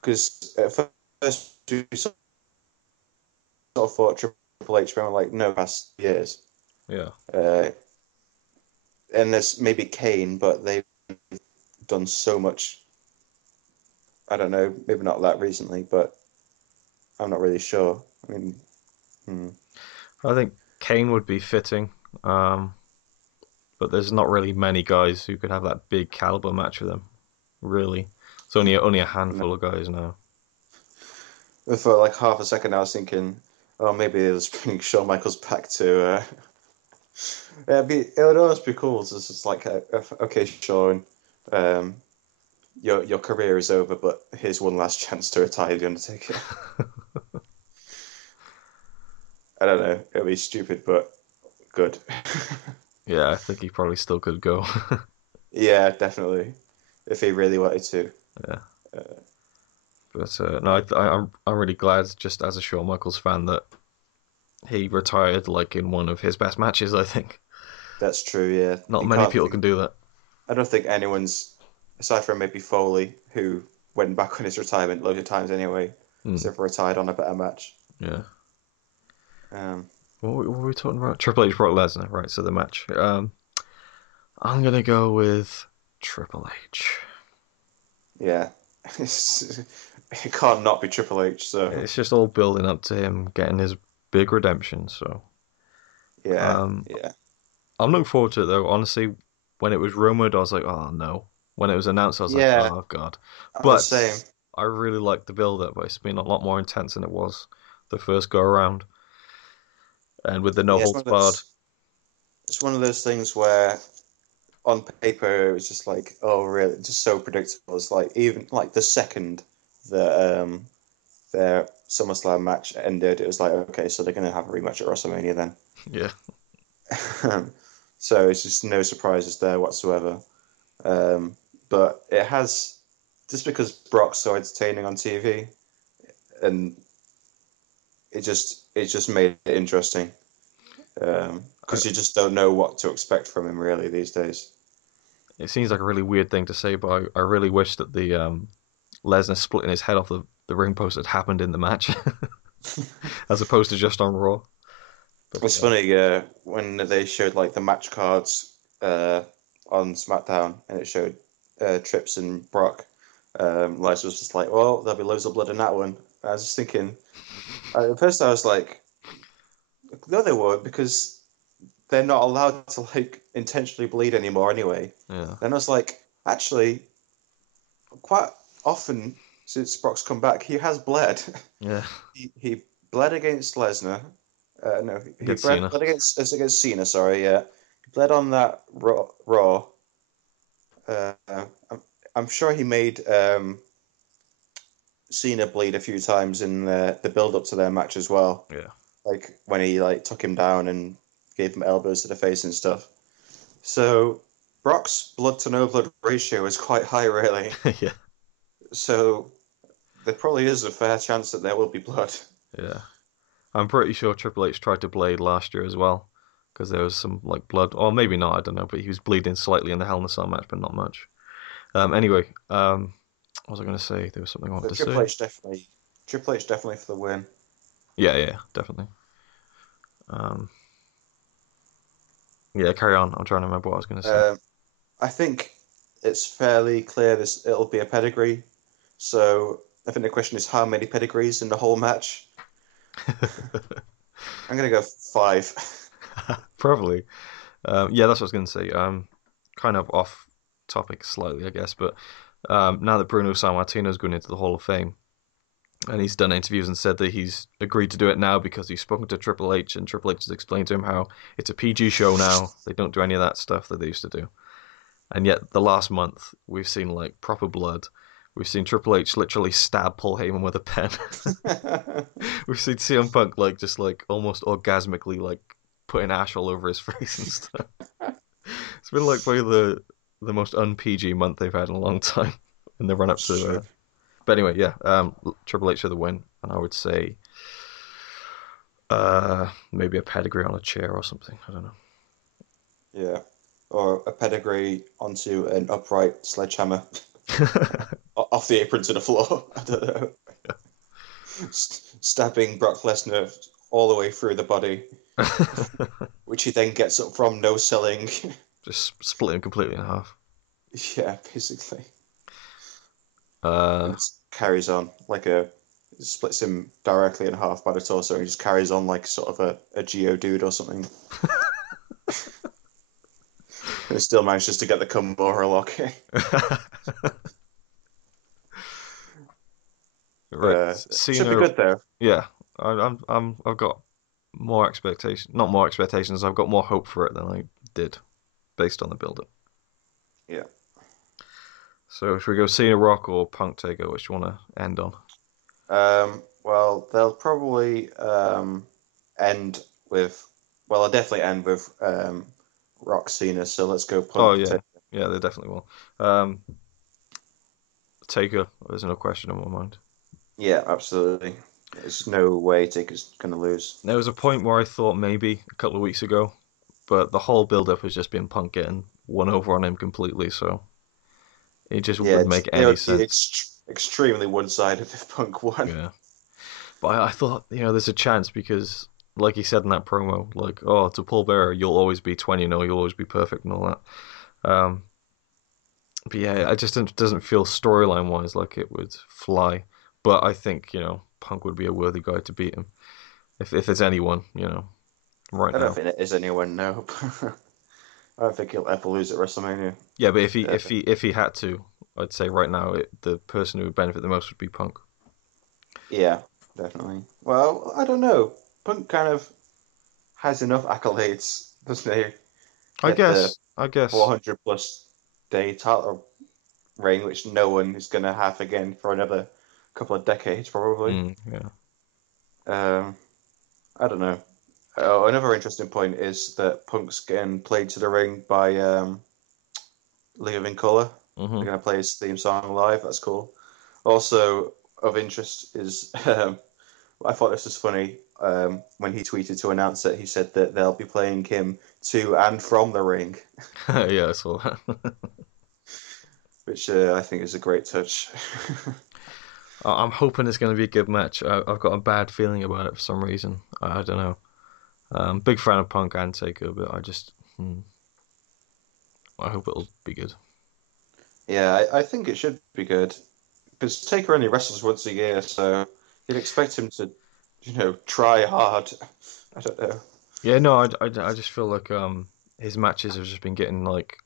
Because at first you sort of thought Triple H, but I'm like, no, past years. yeah. Uh, and there's maybe Kane, but they've done so much. I don't know, maybe not that recently, but I'm not really sure. I mean, I think Kane would be fitting, but there's not really many guys who could have that big caliber match with him. Really, it's only a no. handful of guys now. For like half a second, I was thinking, oh, maybe they'll just bring Shawn Michaels back to. It would always be cool. It's just like, okay, Shawn, your career is over, but here's one last chance to retire the Undertaker. I don't know. It'll be stupid, but good. Yeah, I think he probably still could go. Yeah, definitely. If he really wanted to. Yeah, Uh, but no, I'm really glad just as a Shawn Michaels fan that he retired like in one of his best matches. I think that's true. Yeah, not you many can't people think. can do that. I don't think anyone's aside from maybe Foley, who went back on his retirement loads of times anyway, Mm, has ever retired on a better match. yeah. Um, What were we talking about? Triple H, Brock Lesnar, right? So the match. I'm gonna go with Triple H. yeah, it can't not be Triple H. So It's just all building up to him getting his big redemption. So yeah, um, yeah, I'm looking forward to it though. Honestly, when it was rumored, I was like, oh no. When it was announced, I was like, Yeah, oh god. I'm the But same. I really liked the build-up. It's been a lot more intense than it was the first go around, and with the no Yeah, holds barred. it's one of those things where on paper it was just like, oh, really, just so predictable. It's like even like the second that their SummerSlam match ended, it was like, okay, so they're gonna have a rematch at WrestleMania then. Yeah, So it's just no surprises there whatsoever. Um, but it has just because Brock's so entertaining on TV, and it just made it interesting I, because you just don't know what to expect from him really these days. it seems like a really weird thing to say, but I really wish that the Lesnar splitting his head off the ring post had happened in the match, as opposed to just on Raw. But It's funny when they showed like the match cards on SmackDown, and it showed Trips and Brock. Liza was just like, "Well, there'll be loads of blood in that one." I was just thinking. At first, I was like, "No, they won't," because they're not allowed to like intentionally bleed anymore anyway. yeah, Then I was like, actually, quite often since Brock's come back, he has bled. yeah, He bled against Lesnar. No, he get Cena. bled against Cena. Sorry, yeah, he bled on that Raw. I'm sure he made Cena bleed a few times in the build up to their match as well. Yeah, Like when he like took him down and gave him elbows to the face and stuff. So Brock's blood to no blood ratio is quite high, really. yeah, So there probably is a fair chance that there will be blood. yeah. I'm pretty sure Triple H tried to blade last year as well, because there was some like blood, or maybe not. I don't know, but he was bleeding slightly in the Hell in a Cell match, but not much. Anyway, what was I going to say? There was something I wanted So to say. Triple H definitely for the win. Yeah, yeah, definitely. Um, yeah, carry on. I'm trying to remember what I was going to say. Um, I think it's fairly clear this it'll be a pedigree. So I think the question is how many pedigrees in the whole match. I'm gonna go 5. Probably. Yeah, that's what I was going to say. Kind of off topic slightly, I guess, but now that Bruno Sammartino's going into the Hall of Fame, and he's done interviews and said that he's agreed to do it now because he's spoken to Triple H, and Triple H has explained to him how it's a PG show now. They don't do any of that stuff that they used to do. And yet, the last month, we've seen like proper blood. We've seen Triple H literally stab Paul Heyman with a pen. We've seen CM Punk like just like almost orgasmically like putting ash all over his face and stuff. It's been like probably the most un PG month they've had in a long time in the run up That's to. true. But anyway, yeah, Triple H for the win, and I would say maybe a pedigree on a chair or something. I don't know. Yeah. Or a pedigree onto an upright sledgehammer off the apron to the floor. I don't know. Stabbing Brock Lesnar all the way through the body, which he then gets up from no selling. Just split him completely in half. Yeah, basically. Uh, And carries on like splits him directly in half by the torso and he just carries on like sort of a Geodude or something. And he still manages to get the Kimura lock. right, Should be Cena. good though. Yeah, I've got more expectations. Not more expectations. I've got more hope for it than I did based on the build-up. Yeah. So if we go Cena Rock or Punk Taker, which you want to end on? Well, they'll probably end with. Well, they'll definitely end with Rock Cena. So let's go Oh Punk. yeah, yeah, they definitely will. Taker, there's no question in my mind. Yeah, absolutely. There's no way Taker's gonna lose. There was a point where I thought maybe a couple of weeks ago, but the whole build-up has just been Punk getting one over on him completely, so it just Yeah, wouldn't make it any would be sense. extremely one-sided if Punk won. Yeah. But I thought, there's a chance because, like he said in that promo, like, oh, to Paul Bearer, you'll always be 20, you'll always be perfect and all that. But yeah, it just doesn't feel storyline wise like it would fly. But I think, Punk would be a worthy guy to beat him. If there's anyone, right I don't now. think there is anyone, no. I don't think he'll ever lose at WrestleMania. Yeah, but if he Uh, if he if he had to, I'd say right now the person who would benefit the most would be Punk. yeah, definitely. Well, I don't know. Punk kind of has enough accolades, doesn't he? I He had the guess. I guess. 400 plus day title reign, which no one is going to have again for another couple of decades, probably. Yeah. Um, I don't know. Oh, another interesting point is that Punk's getting played to the ring by Living Colour. Hmm. They're going to play his theme song live. That's cool. Also, of interest is I thought this was funny. When he tweeted to announce it, he said that they'll be playing him to and from the ring, Yeah, I saw that. which I think is a great touch. I'm hoping it's going to be a good match. I've got a bad feeling about it for some reason. I don't know. Big fan of Punk and Taker, but I hope it'll be good. Yeah, I think it should be good because Taker only wrestles once a year, so you'd expect him to, try hard. I don't know. Yeah, no, I just feel like his matches have just been getting like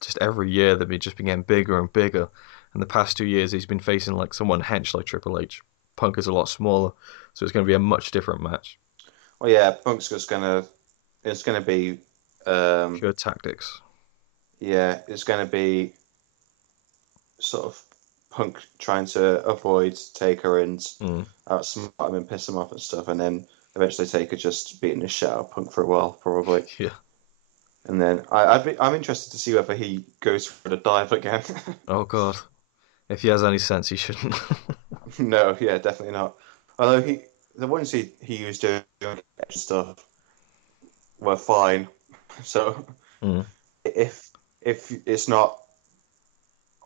just every year they've just been getting bigger and bigger. And the past 2 years he's been facing like someone hench like Triple H. Punk is a lot smaller, so it's going to be a much different match. Well, yeah, Punk's just gonna. It's gonna be. Um, Pure tactics. yeah, it's gonna be sort of Punk trying to avoid Taker and Mm. outsmart him and piss him off and stuff, and then eventually Taker just beating the shit out of Punk for a while, probably. Yeah. And then I'm interested to see whether he goes for the dive again. Oh God. If he has any sense, he shouldn't. No, yeah, definitely not. Although the ones he was doing stuff were fine. So Mm. if it's not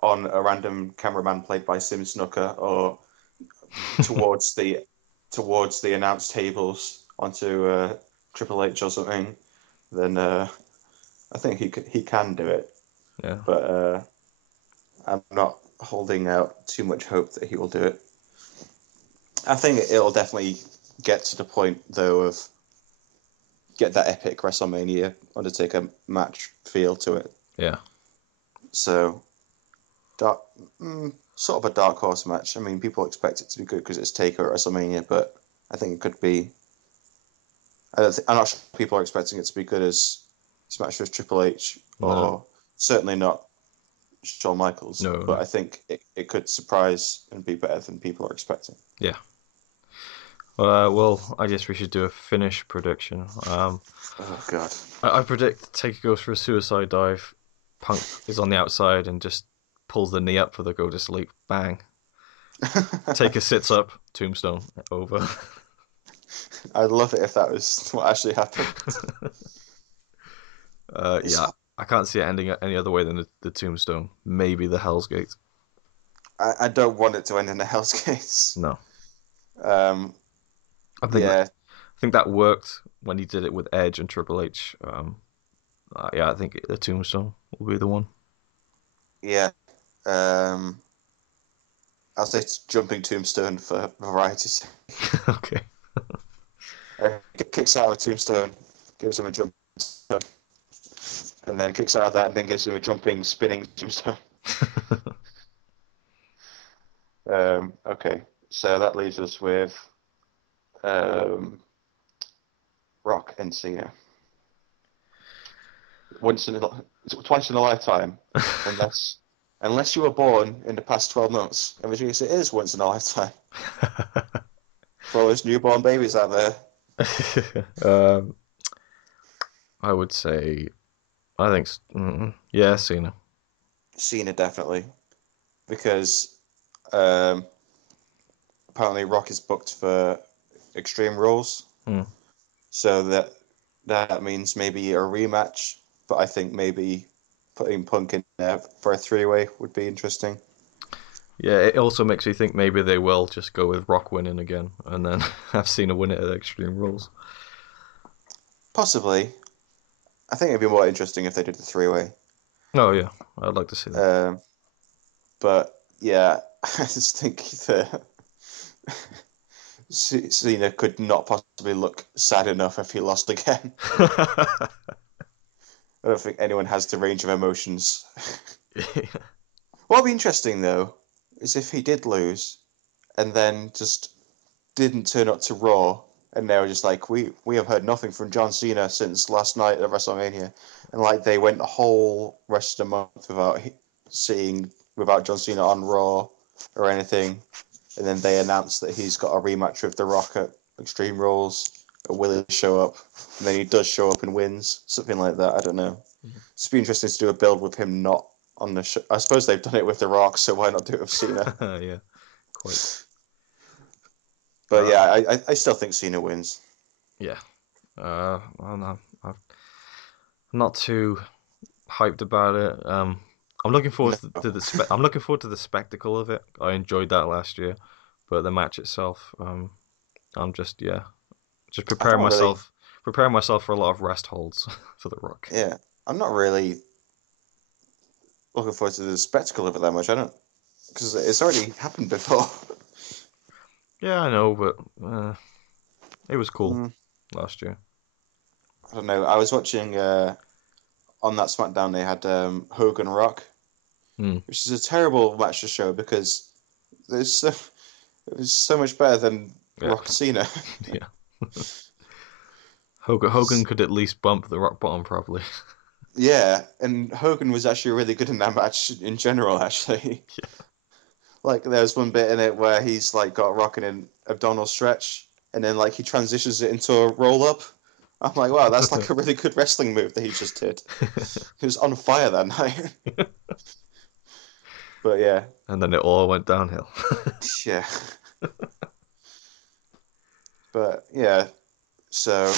on a random cameraman played by Sim Snooker or towards the announce tables onto Triple H or something, then I think he can do it. Yeah. But I'm not holding out too much hope that he will do it. I think it'll definitely get to the point though of get that epic WrestleMania Undertaker match feel to it. Yeah. So dark, sort of a dark horse match. I mean, people expect it to be good because it's Taker at WrestleMania, but I think it could be. I'm not sure people are expecting it to be good as his match with Triple H, No. or certainly not Shawn Michaels. No. But No. I think it could surprise and be better than people are expecting. Yeah. Well, I guess we should do a finish prediction. Oh God. I predict Taker goes for a suicide dive. Punk is on the outside and just pulls the knee up for the go to sleep. Bang. Taker sits up. Tombstone. Over. I'd love it if that was what actually happened. It's, Yeah. I can't see it ending any other way than the Tombstone. Maybe the Hell's Gate. I don't want it to end in the Hell's Gates. No. Um, yeah, I think that worked when he did it with Edge and Triple H. Yeah, I think the Tombstone will be the one. yeah. Um, I'll say it's jumping Tombstone for variety's sake. Okay. Kicks out of Tombstone, gives him a jump, and then kicks out of that, and then gives him a jumping, spinning Tombstone. Okay, so that leaves us with um, Rock and Cena. Twice in a lifetime, unless you were born in the past 12 months, in which case it is once in a lifetime. For all those newborn babies out there. um, I would say, I think, yeah, Cena. Cena definitely, because um, apparently Rock is booked for Extreme Rules, Hmm. so that means maybe a rematch. But I think maybe putting Punk in there for a three-way would be interesting. Yeah, it also makes me think maybe they will just go with Rock winning again and then have Cena win it at Extreme Rules. Possibly, I think it'd be more interesting if they did the three-way. Oh, yeah, I'd like to see that. But yeah, I just think that Cena could not possibly look sad enough if he lost again. I don't think anyone has the range of emotions. What would be interesting though is if he did lose and then just didn't turn up to Raw, and they were just like, we have heard nothing from John Cena since last night at WrestleMania, and like they went the whole rest of the month without John Cena on Raw or anything, and then they announced that he's got a rematch with The Rock at Extreme Rules, and will he show up? And then he does show up and wins, something like that. I don't know. It'd be interesting to do a build with him not on the show. I suppose they've done it with The Rock, so why not do it with Cena? Yeah, quite. But yeah, I still think Cena wins. Yeah. I'm not too hyped about it. I'm looking forward No. to I'm looking forward to the spectacle of it. I enjoyed that last year, but the match itself, I'm just I'm not really. preparing myself for a lot of rest holds for The Rock. Yeah, I'm not really looking forward to the spectacle of it that much. I don't, because it's already happened before. Yeah, I know, but it was cool Mm, last year. I don't know. I was watching on that SmackDown they had Hogan Rock, Mm, which is a terrible match to show because there's so, it was so much better than yeah, Rock Cena. yeah. Hogan could at least bump the Rock bottom properly. Yeah, and Hogan was actually really good in that match in general. Actually, Yeah. like there's one bit in it where he's like got Rock in an abdominal stretch, and then like he transitions it into a roll up. I'm like, wow, that's like a really good wrestling move that he just did. He was on fire that night. But yeah, And then it all went downhill. yeah. But yeah, so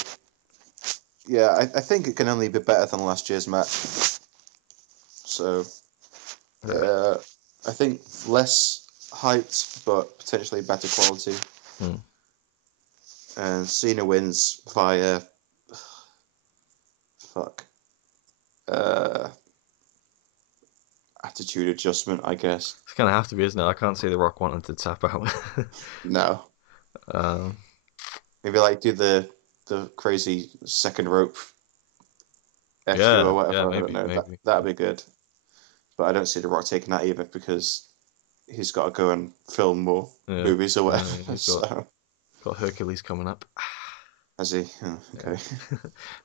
yeah, I think it can only be better than last year's match. So Yeah. uh, I think less hyped, but potentially better quality. Mm. And Cena wins via fuck uh, attitude adjustment, I guess. It's gonna have to be, isn't it? I can't see The Rock wanting to tap out. No, um, maybe like do the crazy second rope FU or yeah, yeah, whatever. I don't maybe, know. maybe. That'd be good. But I don't see The Rock taking that either because he's got to go and film more Yeah, movies or whatever. he's got So Hercules coming up. has he? Oh, Yeah.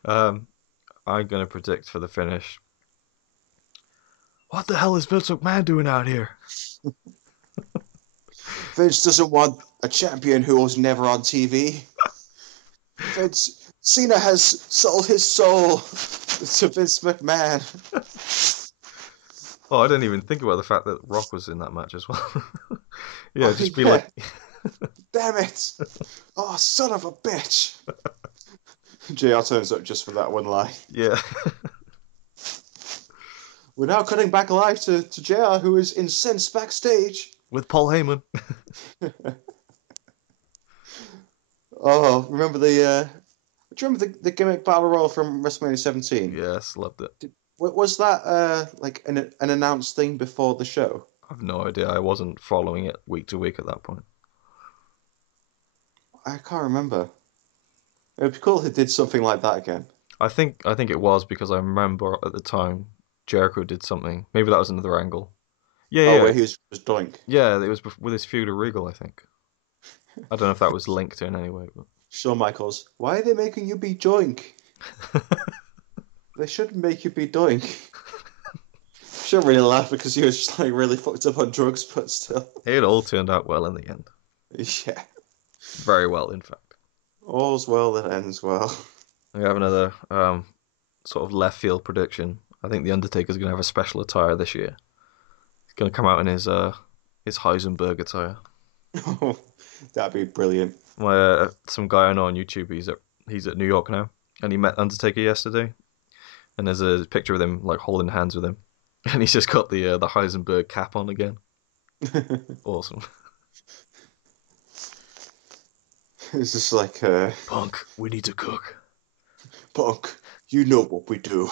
okay. I'm gonna predict for the finish. What the hell is Vince McMahon doing out here? Vince doesn't want a champion who was never on TV. Vince Cena has sold his soul to Vince McMahon. Oh, I didn't even think about the fact that Rock was in that match as well. Yeah, Oh just be yeah, like, damn it! Oh, son of a bitch! JR turns up just for that one line. yeah, We're now cutting back live to JR, who is incensed backstage. with Paul Heyman. Oh, remember do you remember the gimmick battle royal from WrestleMania 17? Yes, loved it. Was that like an announced thing before the show? I've no idea. I wasn't following it week to week at that point. I can't remember. It'd be cool if they did something like that again. I think it was because I remember at the time Jericho did something. Maybe that was another angle. Yeah, Oh, yeah, where he was doink. yeah. It was with his feud with Regal, I think. I don't know if that was linked in any way, but Shawn Michaels, why are they making you be joink? They shouldn't make you be doink. Shouldn't really laugh because he was just like really fucked up on drugs, but still. it all turned out well in the end. Yeah. Very well, in fact. All's well that ends well. We have another sort of left field prediction. I think the Undertaker's going to have a special attire this year. He's going to come out in his Heisenberg attire. That'd be brilliant. Some guy I know on YouTube. He's at New York now, and he met Undertaker yesterday. And there's a picture of them like holding hands with him, and he's just got the Heisenberg cap on again. Awesome. It's just like, Punk, we need to cook. Punk, you know what we do.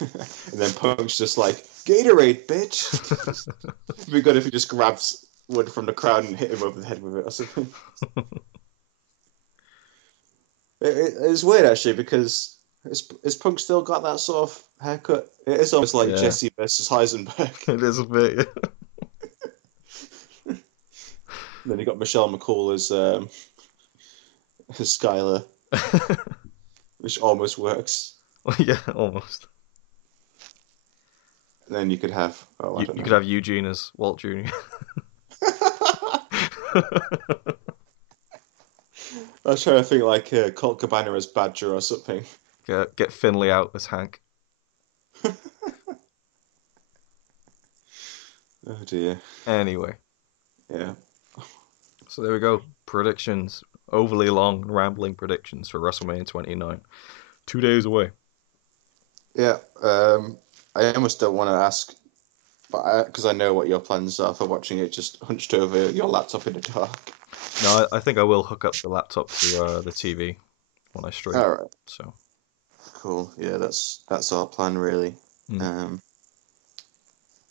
And then Punk's just like, Gatorade, bitch. It'd be good if he just grabs wood from the crowd and hit him over the head with it or something. It's weird actually because Is Punk still got that sort of haircut? It is almost like Yeah, Jesse versus Heisenberg. it is a bit. Then you got Michelle McCool as Skylar, which almost works. Yeah, almost. And then you could have, oh, I You, don't you could know. have Eugene as Walt Jr. I was trying to think like Colt Cabana as Badger or something. Get Finley out as Hank. Oh dear. Anyway, Yeah. so there we go. Predictions. Overly long, rambling predictions for WrestleMania 29. 2 days away. Yeah. I almost don't want to ask, but because I know what your plans are for watching it, just hunched over your laptop in the dark. No, I think I will hook up the laptop to the TV when I stream. All right. So, Cool. Yeah, that's our plan really. mm. Um,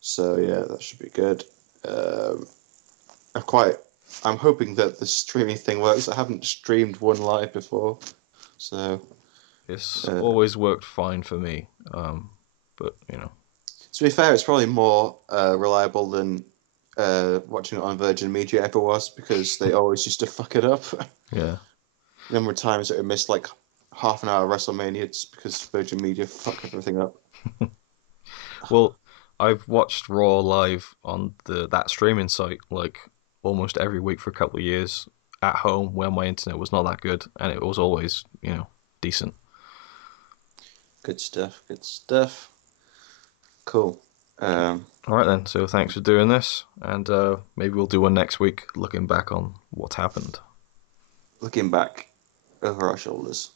so yeah, that should be good. Um, I'm quite. I'm hoping that the streaming thing works. I haven't streamed one live before, so It's uh, always worked fine for me. But to be fair, it's probably more reliable than watching it on Virgin Media ever was because they always used to fuck it up. yeah. The number of times that we missed like half an hour of WrestleMania just because Virgin Media fucked everything up. Well, I've watched Raw live on the that streaming site like almost every week for a couple of years at home when my internet was not that good, and it was always decent. Good stuff. Good stuff. Cool. Um, All right then. So thanks for doing this, and maybe we'll do one next week, looking back on what happened. Looking back over our shoulders.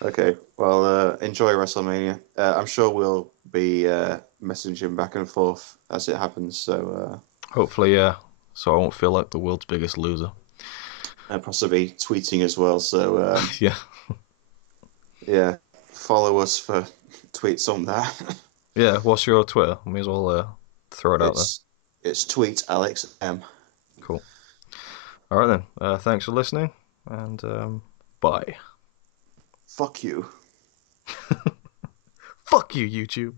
Okay, well, enjoy WrestleMania. I'm sure we'll be messaging back and forth as it happens, so Hopefully, yeah. So I won't feel like the world's biggest loser. possibly tweeting as well. So Yeah, yeah, follow us for tweets on that. yeah. What's your Twitter? May as well throw it out there. it's it's tweet Alex M. Cool. All right then. Thanks for listening, and bye. Fuck you. Fuck you, YouTube.